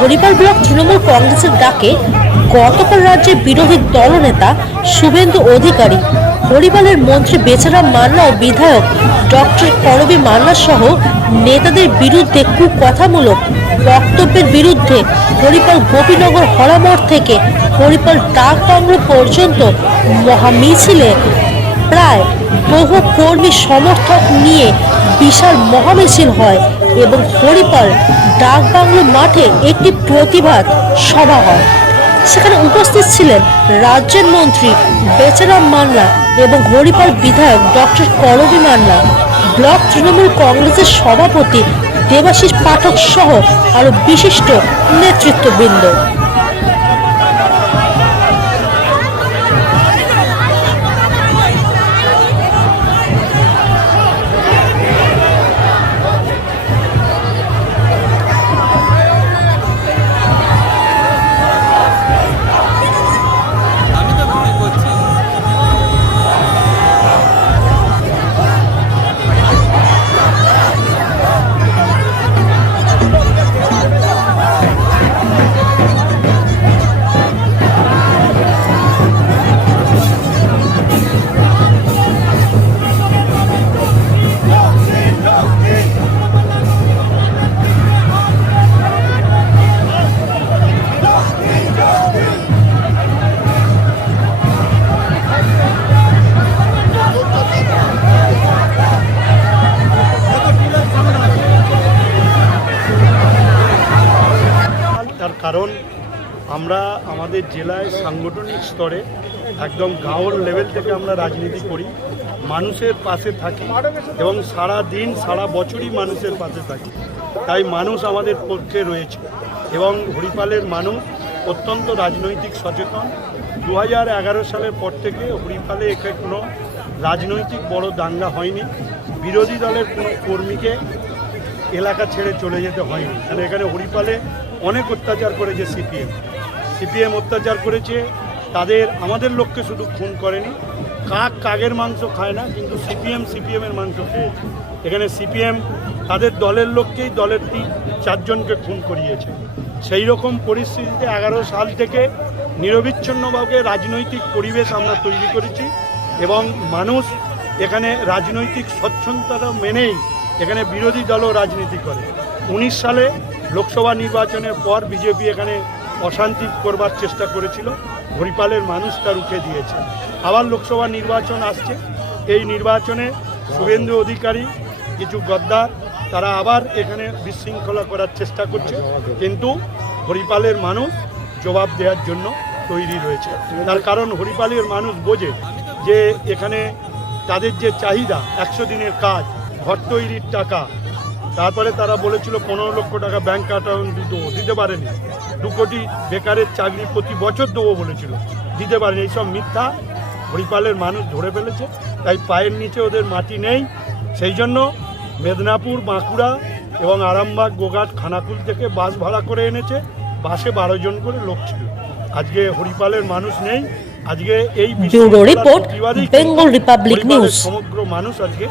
Haripal block Trinamool কংগ্রেসের ডাকে গতকাল রাজ্যের বিরোধী দলনেতা শুভেন্দু অধিকারী, হরিপালের মন্ত্রী বেচারাম মান্না ও বিধায়ক ডক্টর করবী মান্না সহ নেতাদের বিরুদ্ধে কুকথামূলক বক্তব্যের বিরুদ্ধে হরিপাল গোপীনগর হরামোড় থেকে হরিপাল ডাক বাংলো পর্যন্ত মহামিছিলে প্রায় বহু কর্মী সমর্থক নিয়ে বিশাল মহামিছিল হয় এবং হরিপাল ডাক বাংলো মাঠে একটি প্রতিবাদ সভা হয়। সেখানে উপস্থিত ছিলেন রাজ্যের মন্ত্রী বেচারাম মান্না এবং হরিপাল বিধায়ক ডক্টর করবী মান্না, ব্লক তৃণমূল কংগ্রেসের সভাপতি দেবাশিস পাঠক সহ আরো বিশিষ্ট নেতৃত্ববৃন্দ। তার কারণ আমরা আমাদের জেলায় সাংগঠনিক স্তরে একদম গাঁওর লেভেল থেকে আমরা রাজনীতি করি, মানুষের পাশে থাকি এবং সারা দিন সারা বছরই মানুষের পাশে থাকি। তাই মানুষ আমাদের পক্ষে রয়েছে এবং হরিপালের মানুষ অত্যন্ত রাজনৈতিক সচেতন। 2011 সালের পর থেকে হরিপালে এখানে কোনো রাজনৈতিক বড় দাঙ্গা হয়নি, বিরোধী দলের কোনো কর্মীকে এলাকা ছেড়ে চলে যেতে হয়নি। কারণ এখানে হরিপালে অনেক অত্যাচার করেছে সিপিএম অত্যাচার করেছে, আমাদের লোককে শুধু খুন করেনি, কাকের মাংস খায় না, কিন্তু সিপিএমের মাংস খেয়েছে। এখানে সিপিএম তাদের দলের লোককেই দলের 4জনকে খুন করিয়েছে। সেই রকম পরিস্থিতিতে 11 সাল থেকে নিরবিচ্ছিন্নভাবে রাজনৈতিক পরিবেশ আমরা তৈরি করেছি এবং মানুষ এখানে রাজনৈতিক স্বচ্ছন্দতা মেনেই এখানে বিরোধী দলও রাজনীতি করে। 19 সালে লোকসভা নির্বাচনের পর বিজেপি এখানে অশান্তি করবার চেষ্টা করেছিল, হরিপালের মানুষ তা রুখে দিয়েছে। আবার লোকসভা নির্বাচন আসছে, এই নির্বাচনে শুভেন্দু অধিকারী কিছু গদ্দার তারা আবার এখানে বিশৃঙ্খলা করার চেষ্টা করছে, কিন্তু হরিপালের মানুষ জবাব দেওয়ার জন্য তৈরি রয়েছে। তার কারণ হরিপালের মানুষ বোঝে যে এখানে তাদের যে চাহিদা 100 দিনের কাজ, ঘর তৈরির টাকা, তারপরে তারা বলেছিল 15 লক্ষ টাকা ব্যাংক অ্যাকাউন্ট দিতে পারেনি, 2 কোটি বেকারের চাকরি প্রতি বছর দেবো বলেছিল, দিতে পারেনি। এইসব মিথ্যা হরিপালের মানুষ ধরে ফেলেছে, তাই পায়ের নিচে ওদের মাটি নেই। সেই জন্য মেদিনীপুর, বাঁকুড়া এবং আরামবাগ, গোঘাট, খানাকুল থেকে বাস ভাড়া করে এনেছে, বাসে 12 জন করে লোক ছিল। আজকে হরিপালের মানুষ নেই, আজকে এই bureau report, Bengal Republic news. সমগ্র মানুষ আজকে